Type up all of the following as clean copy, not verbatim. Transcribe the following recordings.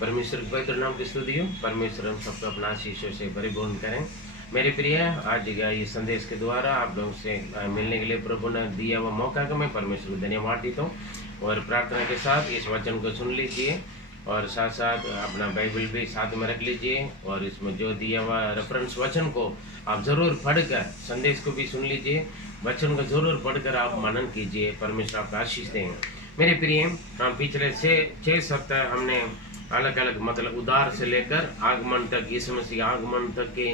परमेश्वर के पवित्र नाम की स्तुति हो। परमेश्वर हम सबको अपना आशीषों से परिपूर्ण करें। मेरे प्रिय, आज का ये संदेश के द्वारा आप लोगों से मिलने के लिए प्रभु ने दिया हुआ मौका का मैं परमेश्वर को धन्यवाद देता हूँ। और प्रार्थना के साथ इस वचन को सुन लीजिए और साथ साथ अपना बाइबल भी साथ में रख लीजिए और इसमें जो दिया हुआ रेफरेंस वचन को आप जरूर पढ़कर संदेश को भी सुन लीजिए। वचन को जरूर पढ़कर आप मनन कीजिए। परमेश्वर आपका आशीष देंगे। मेरे प्रिय, हम पिछले 6 सप्ताह हमने अलग अलग मतलब उद्धार से लेकर आगमन तक, यीशु मसीह आगमन तक की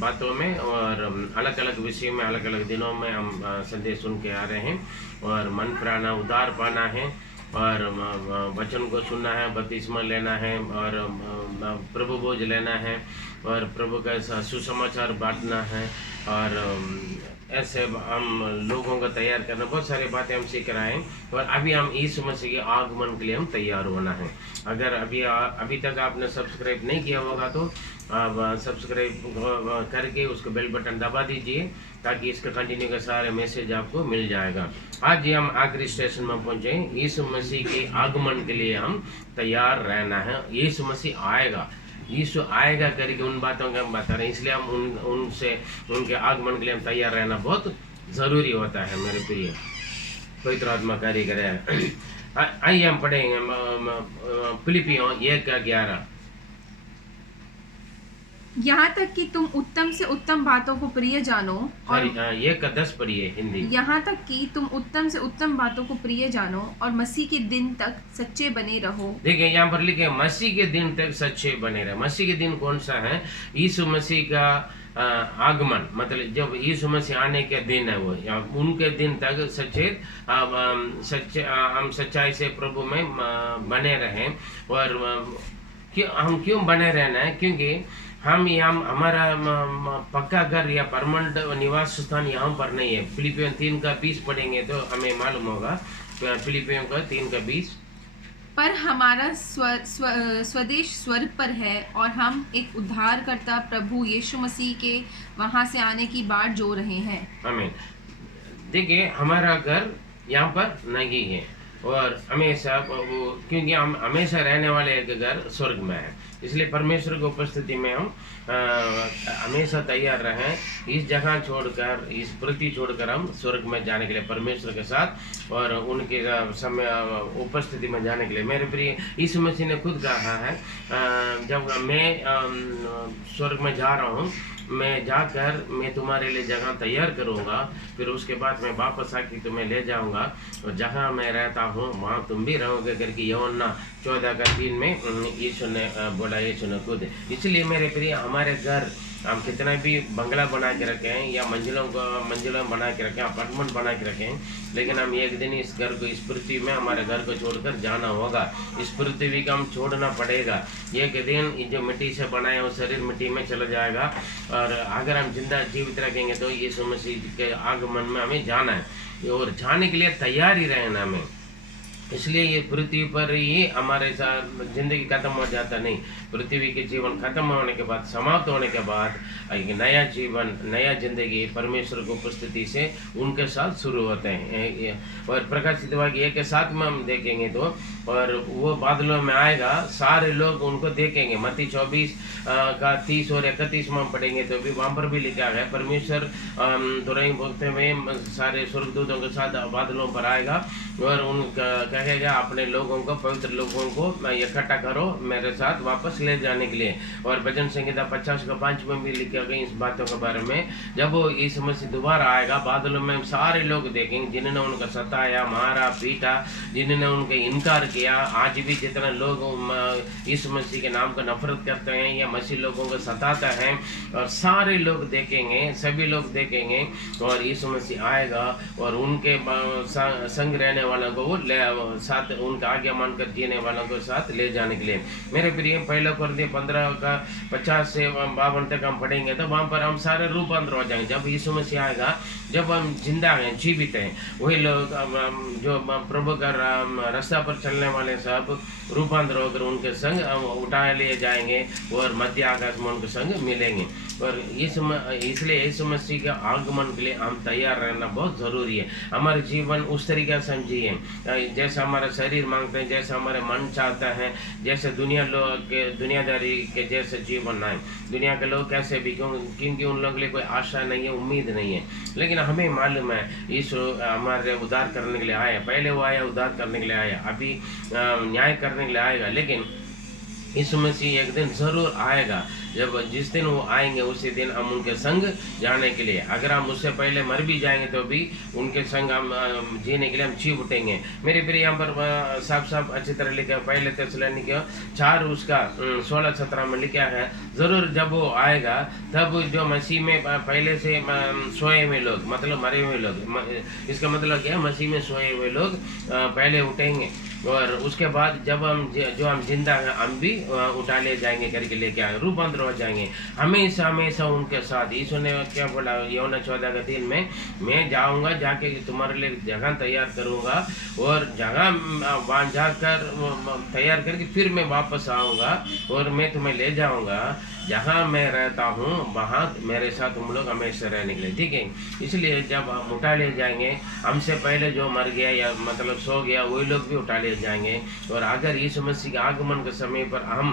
बातों में और अलग अलग विषय में अलग अलग दिनों में हम संदेश सुन के आ रहे हैं। और मन प्राणा उद्धार पाना है और वचन को सुनना है, बपतिस्मा लेना है और प्रभु भोज लेना है और प्रभु का सुसमाचार बांटना है और ऐसे हम लोगों को तैयार करना, बहुत सारी बातें हम सीख रहे हैं। और अभी हम यीशु मसीह के आगमन के लिए हम तैयार होना है। अगर अभी तक आपने सब्सक्राइब नहीं किया होगा तो आप सब्सक्राइब करके उसको बेल बटन दबा दीजिए ताकि इसका कंटिन्यू का सारे मैसेज आपको मिल जाएगा। आज हम आखिरी स्टेशन में पहुंचे। यीशु मसीह के आगमन के लिए हम तैयार रहना है। यीशु मसीह आएगा, यीशु आएगा करके उन बातों का हम बता रहे हैं। इसलिए हम उनसे उनके आगमन के लिए हम तैयार रहना बहुत ज़रूरी होता है। मेरे प्रिय, पवित्र आत्मा कार्य करे। आइए हम पढ़ेंगे फिलिपियों 1:11। यहाँ तक कि तुम उत्तम से उत्तम बातों को प्रिय जानो और 1:10 पढ़िए हिंदी। यहाँ तक कि तुम उत्तम से उत्तम बातों को प्रिय जानो और मसीह के दिन तक सच्चे बने रहो। देखिए यहाँ पर लिखे मसीह के दिन तक सच्चे बने रहे। मसीह के दिन कौन सा है? यीशु मसीह का आगमन, मतलब जब यीशु मसीह आने के दिन है वो, या उनके दिन तक हम सच्चाई से प्रभु में बने रहें। और हम क्यों बने रहना है? क्योंकि हम यहाँ हमारा पक्का घर या परमानेंट निवास स्थान यहाँ पर नहीं है। फिलिपियों 3:20 पढ़ेंगे तो हमें मालूम होगा। फिलिपियों का 3:20, पर हमारा स्वदेश स्वर्ग पर है और हम एक उद्धारकर्ता प्रभु यीशु मसीह के वहां से आने की बाट जो रहे हैं। आमीन। देखिए, हमारा घर यहाँ पर नहीं है और हमेशा वो, क्योंकि हम हमेशा रहने वाले एक घर स्वर्ग में है। इसलिए परमेश्वर की उपस्थिति में हम हमेशा तैयार रहें। इस जगह छोड़कर, इस पृथ्वी छोड़कर हम स्वर्ग में जाने के लिए परमेश्वर के साथ और उनके समय उपस्थिति में जाने के लिए। मेरे प्रिय, यीशु मसीह ने खुद कहा है, जब मैं स्वर्ग में जा रहा हूँ, मैं जाकर मैं तुम्हारे लिए जगह तैयार करूँगा, फिर उसके बाद मैं वापस आके तुम्हें ले जाऊँगा और जहाँ मैं रहता हूँ वहाँ तुम भी रहोगे करके यूहन्ना 14:3 में यीशु ने बोला, यीशु ने खुद। इसलिए मेरे प्रिय, हमारे घर हम कितना भी बंगला बना के रखें या मंजिलों बना के रखें, अपार्टमेंट बना के रखें, लेकिन हम एक दिन इस घर को, इस पृथ्वी में हमारे घर को छोड़कर जाना होगा। इस पृथ्वी को हम छोड़ना पड़ेगा। एक दिन जो मिट्टी से बनाया वो शरीर मिट्टी में चला जाएगा और अगर हम जिंदा जीवित रखेंगे तो यीशु मसीह के आगमन में हमें जाना है और जाने के लिए तैयार ही रहना हमें। इसलिए ये पृथ्वी पर ही हमारे साथ जिंदगी खत्म हो जाता नहीं। पृथ्वी के जीवन खत्म होने के बाद, समाप्त होने के बाद एक नया जीवन, नया जिंदगी परमेश्वर की उपस्थिति से उनके साथ शुरू होते हैं। और प्रकाशित वाक्य 1:7 में हम देखेंगे तो, और वो बादलों में आएगा, सारे लोग उनको देखेंगे। मत्ती 24:30 और 31 में हम पढ़ेंगे तो भी वहाँ पर भी लिखा है, परमेश्वर तुरई भोगते हुए सारे स्वर्गदूतों के साथ बादलों पर आएगा और उनका कहेगा, अपने लोगों को, पवित्र लोगों को इकट्ठा करो मेरे साथ वापस ले जाने के लिए। और भजन संहिता 50:5 में भी लिखा गया इस बातों के बारे में। जब वो यीशु मसीह दोबारा आएगा, बादलों में सारे लोग देखेंगे जिन्होंने उनका सताया, मारा, पीटा, जिन्होंने उनके इनकार किया। आज भी जितने लोग यीशु मसीह के नाम का नफरत करते हैं या मसीह लोगों को सताता है, और सारे लोग देखेंगे, सभी लोग देखेंगे और यीशु मसीह आएगा और उनके संग रहने वालों को वो साथ, उनका आज्ञा मानकर जीने वालों को साथ ले जाने के लिए। मेरे प्रिय, 1 कुरिन्थियों 15:50 से 52 तक हम पढ़ेंगे तो वहाँ पर हम सारे रूपांतर हो जाएंगे। जब यीशु मसीह आएगा, जब हम जिंदा हैं, जीवित हैं, वही लोग जो प्रभु का रास्ता पर चलने चलने वाले सब रूपांतर होकर उनके संग उठा लिए जाएंगे और मध्य आकाश में उनके संग मिलेंगे। और इसलिए यीशु मसीह के आगमन के लिए हम तैयार रहना बहुत ज़रूरी है। हमारे जीवन उस तरीके से समझिए जैसा हमारा शरीर मांगते हैं, जैसा हमारे मन चाहता है, जैसे दुनियादारी के जैसे जीवन आए। दुनिया के लोग कैसे भी क्योंकि उन लोगों के लिए कोई आशा नहीं है, उम्मीद नहीं है। लेकिन हमें मालूम है यीशु हमारे उद्धार करने के लिए आया। पहले वो आया उद्धार करने के लिए आया, अभी न्याय करने के लिए आएगा। लेकिन यीशु मसीह एक दिन ज़रूर आएगा। जब जिस दिन वो आएंगे उसी दिन हम उनके संग जाने के लिए, अगर हम उससे पहले मर भी जाएंगे तो भी उनके संग हम जीने के लिए हम जी उठेंगे। मेरे प्रिय यहाँ पर साफ अच्छी तरह लिखा है, पहले तेसलोनिकियों 4 उसका 16-17 में लिखा है, ज़रूर जब वो आएगा तब जो मसीह में पहले से सोए हुए लोग, मतलब मरे हुए लोग, इसका मतलब क्या है, मसीह में सोए हुए लोग पहले उठेंगे और उसके बाद जब हम जिंदा हैं हम भी उठा ले जाएंगे करके लेके आए, रूपांतर हो जाएंगे हमेशा हमेशा उनके साथ। यीशु ने क्या बोला यूहन्ना 14:3 में, मैं जाऊंगा जाके तुम्हारे लिए जगह तैयार करूंगा और जगह वहाँ जाकर तैयार करके फिर मैं वापस आऊँगा और मैं तुम्हें ले जाऊँगा जहाँ मैं रहता हूँ, वहाँ मेरे साथ तुम लोग हमेशा रहने के लिए, ठीक है। इसलिए जब हम उठा ले जाएंगे, हमसे पहले जो मर गया या मतलब सो गया वही लोग भी उठा ले जाएंगे। और अगर यीशु मसीह के आगमन के समय पर हम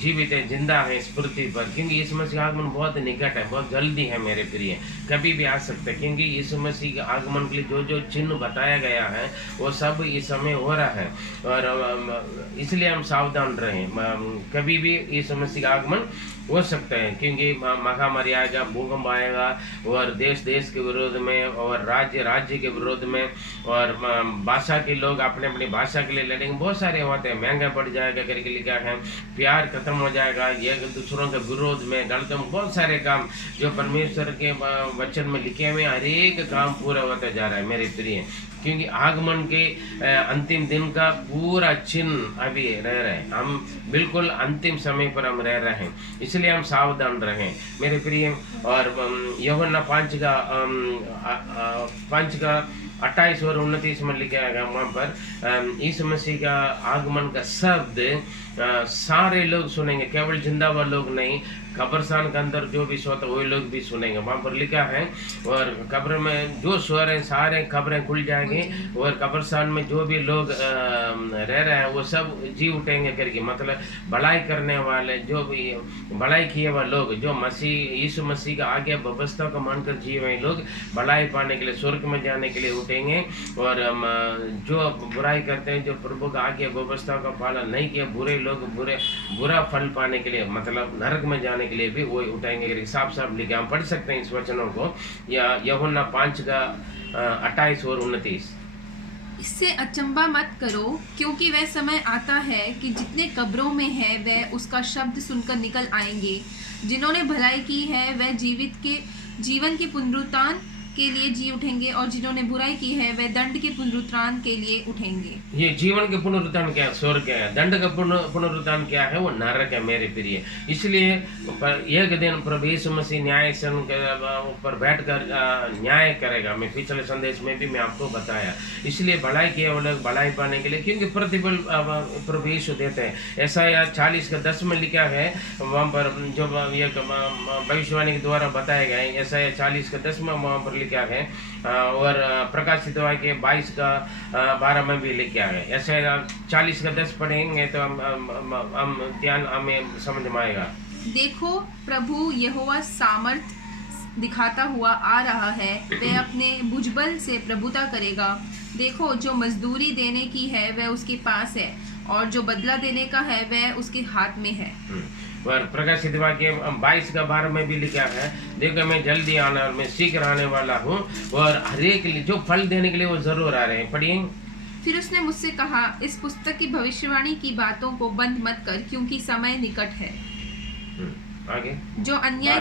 जीवित है, जिंदा है इस पृथ्वी पर, क्योंकि यीशु मसीह का आगमन बहुत निकट है, बहुत जल्दी है मेरे प्रिय, कभी भी आ सकता है। क्योंकि यीशु मसीह के आगमन के लिए जो चिन्ह बताया गया है वो सब इस समय हो रहा है। और इसलिए हम सावधान रहें, कभी भी यीशु मसीह का हो सकता है, क्योंकि महामारी आएगा, भूकंप आएगा और देश के विरोध में और राज्य के विरोध में, और भाषा के लोग अपने अपनी भाषा के लिए लड़ेंगे, बहुत सारे होते हैं, महंगा बढ़ जाएगा करके लिखा है, प्यार खत्म हो जाएगा, एक दूसरों के विरोध में गलत, बहुत सारे काम जो परमेश्वर के वचन में लिखे हुए हर एक काम पूरा होता जा रहा है मेरे प्रिय। क्योंकि आगमन के अंतिम दिन का पूरा चिन्ह अभी रह रहे हैं, हम बिल्कुल अंतिम समय पर हम रह रहे हैं, इसलिए हम सावधान रहें मेरे प्रिय। और यूहन्ना 5 का 28 और 29 में लिखा गया, वहाँ पर यीशु मसीह का आगमन का शब्द सारे लोग सुनेंगे, केवल जिंदा हुआ लोग नहीं, कब्रिस्तान के अंदर जो भी सोता वही लोग भी सुनेंगे। वहाँ पर लिखा है, और कब्र में जो सो रहे हैं सारे कब्रें खुल जाएंगी और कब्रिस्तान में जो भी लोग रह रहे हैं वो सब जी उठेंगे करके, मतलब भलाई करने वाले, जो भी भलाई किए हुए लोग, जो यीशु मसीह का आगे व्यवस्था को मानकर जिए हुए लोग भलाई पाने के लिए, स्वर्ग में जाने के लिए उठेंगे। और जो बुराई करते हैं, जो प्रभु का आगे व्यवस्था का पालन नहीं किया, बुरे लोग बुरा फल पाने के लिए, मतलब नरक में जाने के लिए भी वो उठाएंगे। साफ लिखा, हम पढ़ सकते हैं इस वचनों को, या यूहन्ना 5 का 28 और 29। इससे अचंबा मत करो, क्योंकि वह समय आता है कि जितने कब्रों में है वह उसका शब्द सुनकर निकल आएंगे। जिन्होंने भलाई की है वह जीवन के पुनरुत्थान के लिए जी उठेंगे, और जिन्होंने बुराई की है वह दंड के पुनरुत्थान के लिए उठेंगे। ये जीवन के पुनरुत्थान क्या है? स्वर्ग है। दंड का पुनरुत्थान क्या है? वो नरक है मेरे प्रिय। इसलिए एक दिन प्रभु यीशु मसीह न्यायासन के ऊपर बैठकर न्याय करेगा। मैं पिछले संदेश में भी मैं आपको बताया। इसलिए भलाई किए वो लोग भलाई पाने के लिए, क्योंकि प्रतिफल प्रभु यीशु देते हैं। ऐसा 40:10 में लिखा है, वहाँ पर जो ये भविष्यवाणी के द्वारा बताया गया है। ऐसा 40:10 में वहाँ पर लिखा है, और प्रकाशित वाक्य 22:12 में भी लिखा है। ऐसे 40:10 पढ़ेंगे तो हम ध्यान हमें समझ में आएगा। देखो, प्रभु यहोवा सामर्थ दिखाता हुआ आ रहा है, वह अपने भुजबल से प्रभुता करेगा। देखो, जो मजदूरी देने की है वह उसके पास है, और जो बदला देने का है वह उसके हाथ में है। और प्रकाशित वाक्य 22:12 में भी लिखा है, देखो मैं जल्दी आना और मैं शीघ्र आने वाला हूँ, और हर एक जो फल देने के लिए वो जरूर आ रहे हैं। पढ़िए। फिर उसने मुझसे कहा, इस पुस्तक की भविष्यवाणी की बातों को बंद मत कर, क्योंकि समय निकट है। आगे। जो अन्याय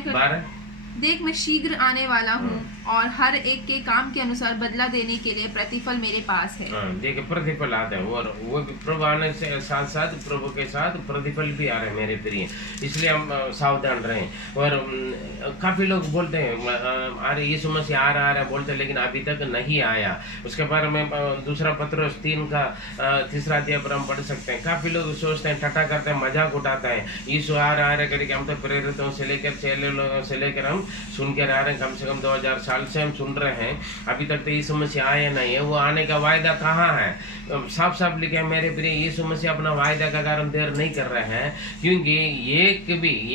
कर देख, मैं शीघ्र आने वाला हूँ, और हर एक के काम के अनुसार बदला देने के लिए प्रतिफल मेरे पास है। देखिए प्रतिफल आता है और वो भी प्रभु आने से साथ साथ प्रभु के साथ प्रतिफल भी आ रहे हैं मेरे प्रिय, इसलिए हम सावधान रहें। और काफ़ी लोग बोलते हैं अरे यीशु मसीह आ रहा है बोलते हैं, लेकिन अभी तक नहीं आया। उसके बारे में दूसरा पत्रोस 3 का 3रा अध्याय पर हम पढ़ सकते हैं। काफ़ी लोग सोचते हैं, ठट्ठा करते हैं, मजाक उठाते हैं, यीशु आ रहा है करके। हम तो प्रेरितों से लेकर चेले लोगों से लेकर हम सुन के आ रहे हैं, कम से कम 2000 साल से हम सुन रहे हैं, अभी तक तो यीशु मसीह आया नहीं है। वो आने का वायदा कहाँ है? साफ साफ लिखे मेरे प्रिय, यीशु मसीह अपना वायदा का कारण देर नहीं कर रहे हैं, क्योंकि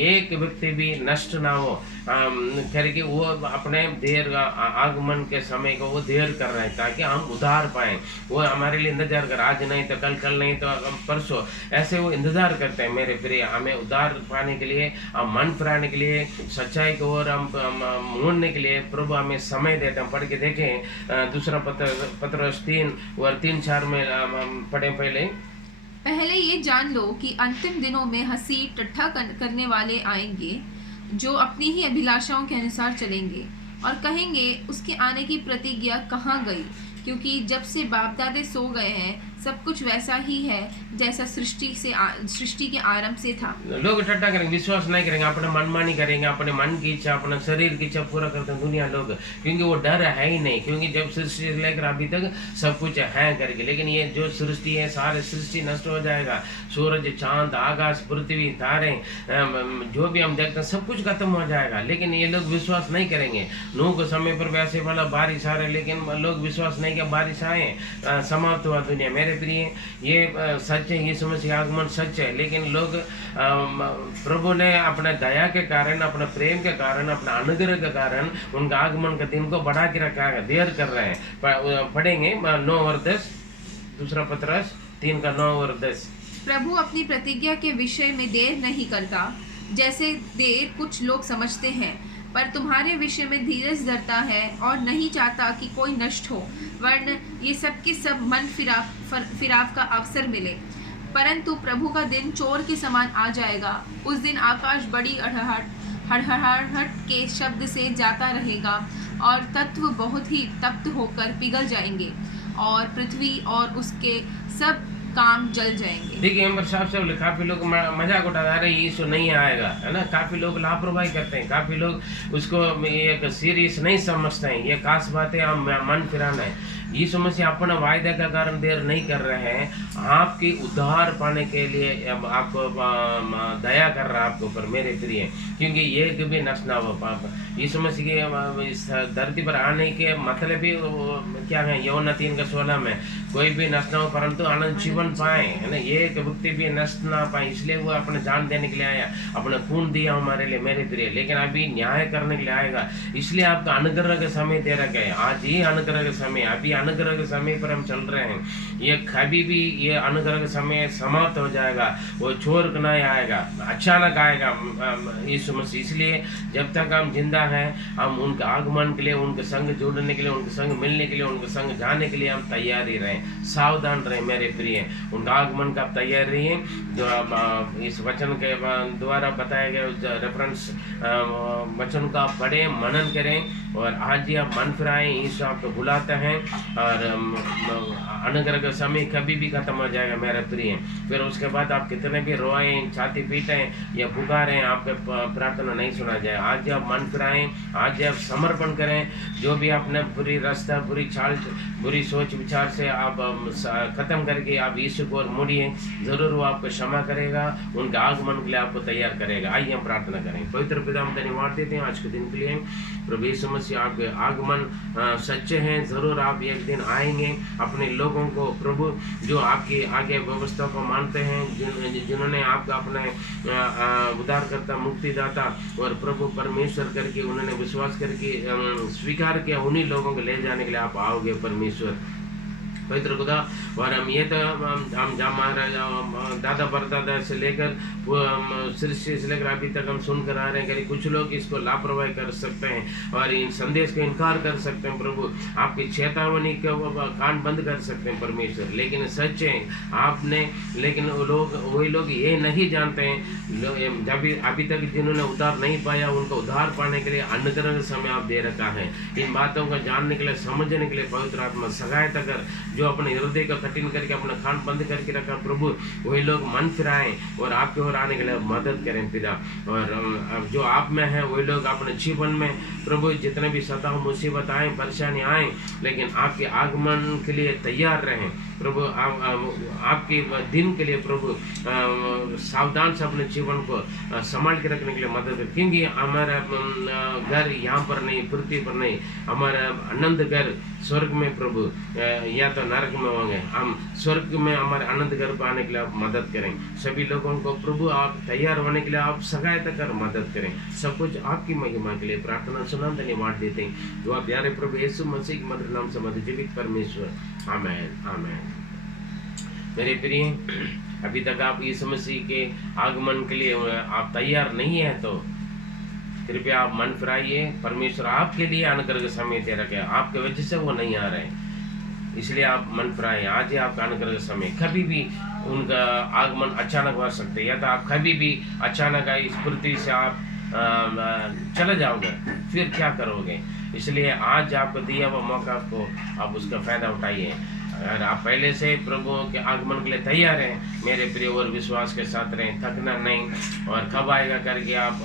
एक व्यक्ति भी नष्ट ना हो करके वो अपने देर आगमन के समय को वो देर कर रहे हैं ताकि हम उधार पाएं। वो हमारे लिए इंतजार कर, आज नहीं तो कल नहीं तो परसों, ऐसे वो इंतजार करते हैं मेरे प्रिय। हमें उधार पाने के लिए, मन फिराने के लिए, सच्चाई को और हम मोड़ने के लिए प्रभु हमें समय देते हैं। पढ़ के देखें दूसरा पत्रोस 3 और 3-4 में पढ़े। पहले ये जान लो कि अंतिम दिनों में हंसी ठट्ठा करने वाले आएंगे, जो अपनी ही अभिलाषाओं के अनुसार चलेंगे और कहेंगे उसके आने की प्रतिज्ञा कहाँ गई, क्योंकि जब से बाप दादे सो गए हैं सब कुछ वैसा ही है जैसा सृष्टि के आरंभ से था। लोग ठट्ठा करेंगे, विश्वास नहीं करेंगे, अपने मनमानी करेंगे, अपने मन की इच्छा, अपने शरीर की इच्छा पूरा करते हैं दुनिया लोग, क्योंकि वो डर है ही नहीं, क्योंकि जब सृष्टि से लेकर अभी तक सब कुछ है करके। लेकिन ये जो सृष्टि है, सारे सृष्टि नष्ट हो जाएगा, सूरज, चांद, आकाश, पृथ्वी, तारे, जो भी हम देखते हैं सब कुछ खत्म हो जाएगा। लेकिन ये लोग विश्वास नहीं करेंगे। नूह के समय पर वैसे वाला बारिश आ रहे, लेकिन लोग विश्वास नहीं किया, बारिश आए, समाप्त हुआ दुनिया। मेरे प्रिय, ये सच है, यीशु मसीह आगमन सच है, लेकिन लोग प्रभु ने अपने दया के कारण, अपने प्रेम के कारण, अपना अनुग्रह के कारण उनका आगमन के दिन को बढ़ा के रखा है, देर कर रहे हैं। पढ़ेंगे 9 और 10, दूसरा पत्रोस 3 का 9 और 10। प्रभु अपनी प्रतिज्ञा के विषय में देर नहीं करता, जैसे देर कुछ लोग समझते हैं, पर तुम्हारे विषय में धीरज धरता है और नहीं चाहता कि कोई नष्ट हो, वरन ये सब के सब मन फिराव का अवसर मिले। परंतु प्रभु का दिन चोर के समान आ जाएगा। उस दिन आकाश बड़ी हड़हड़ाहट के शब्द से जाता रहेगा और तत्व बहुत ही तप्त होकर पिघल जाएंगे और पृथ्वी और उसके सब काम जल जाएंगे। देखिए हम साफ साफ काफी लोग मजाक उठा रहे हैं, यीशु नहीं आएगा, है ना। काफी लोग लापरवाही करते हैं, काफी लोग उसको एक सीरियस नहीं समझते हैं। ये खास बात है, हम मन फिराना है। यीशु मसीह अपना वायदा का कारण देर नहीं कर रहे हैं, आपकी उद्धार पाने के लिए आपको दया कर रहा है आपके ऊपर मेरे प्रिय, क्योंकि ये कभी नष्ट ना हो पाप। यीशु मसीह के इस धरती पर आने के मतलब भी क्या है, यूहन्ना 3 का 16 में, कोई भी नष्ट ना हो परंतु अनंत जीवन पाए, है ना। ये व्यक्ति भी नष्ट ना पाए, इसलिए वो अपने जान देने के लिए आया, अपने खून दिया हमारे लिए मेरे प्रिय। लेकिन अभी न्याय करने के लिए आएगा, इसलिए आपका अनुग्रह का समय दे रखा है। आज ही अनुग्रह का समय, अभी अनुग्रह के समय पर हम चल रहे हैं। ये कभी भी ये अनुग्रह का समय समाप्त हो जाएगा, वो छोड़ कर नहीं आएगा, अचानक आएगा यीशु मसीह। इसलिए जब तक हम जिंदा हैं, हम उनके आगमन के लिए, उनके संग जुड़ने के लिए, उनके संग मिलने के लिए, उनके संग जाने के लिए हम तैयारी रहें, सावधान रहें मेरे प्रिय। उनका आगमन का तैयार रहिए। जो इस वचन के द्वारा बताया गया रेफरेंस वचन का पढ़ें, मनन करें और आज ही आप मन फिराएं। यीशु आपको बुलाते हैं और अनुग्रह का समय कभी भी खत्म हो जाएगा मेरे प्रिय। फिर उसके बाद आप कितने भी रोएं, छाती पीटें या पुकारें, आपके प्रार्थना नहीं सुना जाए। आज आप मन फिराएं, आज आप समर्पण करें। जो भी आपने बुरी रास्ता, बुरी चाल, बुरी सोच विचार से आप खत्म करके आप यीशु को मुड़िए, जरूर वो आपको क्षमा करेगा, उनके आगमन के लिए आपको तैयार करेगा। आइए हम प्रार्थना करें। पवित्र पिता, हम धन्यवाद देते हैं आज के दिन के लिए। प्रभु यीशु मसीह, आपके आगमन सच्चे हैं, जरूर आप एक दिन आएंगे अपने लोगों को, प्रभु जो आपकी आगे व्यवस्था को मानते हैं, जिन्होंने आपका अपने उद्धारकर्ता, मुक्तिदाता और प्रभु परमेश्वर करके उन्होंने विश्वास करके स्वीकार किया, उन्हीं लोगों को ले जाने के लिए आप आओगे परमेश्वर। पवित्र खुदा, और हम ये तो हम हमारा दादा परदादा से लेकर सृष्टि से लेकर अभी तक हम सुनकर आ रहे हैं कि कुछ लोग इसको लापरवाही कर सकते हैं और इन संदेश का इनकार कर सकते हैं। प्रभु आपकी चेतावनी का कान बंद कर सकते हैं परमेश्वर, लेकिन सच है आपने, लेकिन वही लोग ये नहीं जानते हैं जब अभी तक जिन्होंने उद्धार नहीं पाया उनको उद्धार पाने के लिए अनुग्रह समय आप दे रखा है। इन बातों को जानने के लिए, समझने के लिए पवित्र आत्मा सहायता कर, जो अपने हृदय को कठिन करके अपना कान बंद करके रखा प्रभु वही लोग मन फिराएं और आपके ओर आने के लिए मदद करें पिता। और जो आप में है वही लोग अपने जीवन में प्रभु जितने भी सताव मुसीबत आए परेशानी आए, लेकिन आपके आगमन के लिए तैयार रहें प्रभु। आपके दिन के लिए प्रभु सावधान से अपने जीवन को संभाल के रखने के लिए मदद करें, क्योंकि हमारा घर यहाँ पर नहीं, पृथ्वी पर नहीं, हमारा आनंद घर स्वर्ग में प्रभु या तो नरक में होंगे। हम स्वर्ग में हमारे आनंद घर पर आने के लिए आप मदद करें। सभी लोगों को प्रभु आप तैयार होने के लिए आप सहायता कर मदद करें। सब कुछ आपकी महिमा के लिए प्रार्थना सुना धन्यवाद देते हैं। जो आप प्यारे प्रभु यीशु मसीह के मधुर नाम से मधुर जीवित परमेश्वर, आमेन आमेन। मेरे प्रिय, अभी तक आप यीशु मसीह के आगमन के लिए आप तैयार नहीं है तो कृपया आप मन फिराइए। परमेश्वर आपके लिए अनुग्रह का समय दे रखे, आपके वजह से वो नहीं आ रहे, इसलिए आप मन फिराइए। आज ही आपका अनुग्रह का समय, कभी भी उनका आगमन अचानक हो सकते हैं, या तो आप कभी भी अचानक इस पृथ्वी से आप चले जाओगे, फिर क्या करोगे? इसलिए आज आपको दिया हुआ मौका को आप उसका फायदा उठाइए। अगर आप पहले से प्रभु के आगमन के लिए तैयार हैं मेरे प्रिय, और विश्वास के साथ रहें, थकना नहीं। और कब आएगा करके आप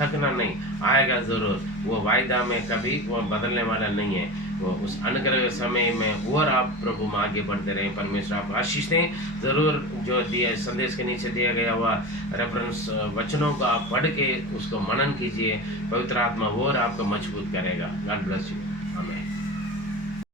थकना नहीं, आएगा ज़रूर। वो वायदा में कभी वो बदलने वाला नहीं है। वो उस अनुग्रह समय में और आप प्रभु में आगे बढ़ते रहें। परमेश्वर आप आशीष दें। ज़रूर जो दिया संदेश के नीचे दिया गया हुआ रेफरेंस वचनों को आप पढ़ के उसको मनन कीजिए। पवित्र आत्मा और आपको मजबूत करेगा। God bless you.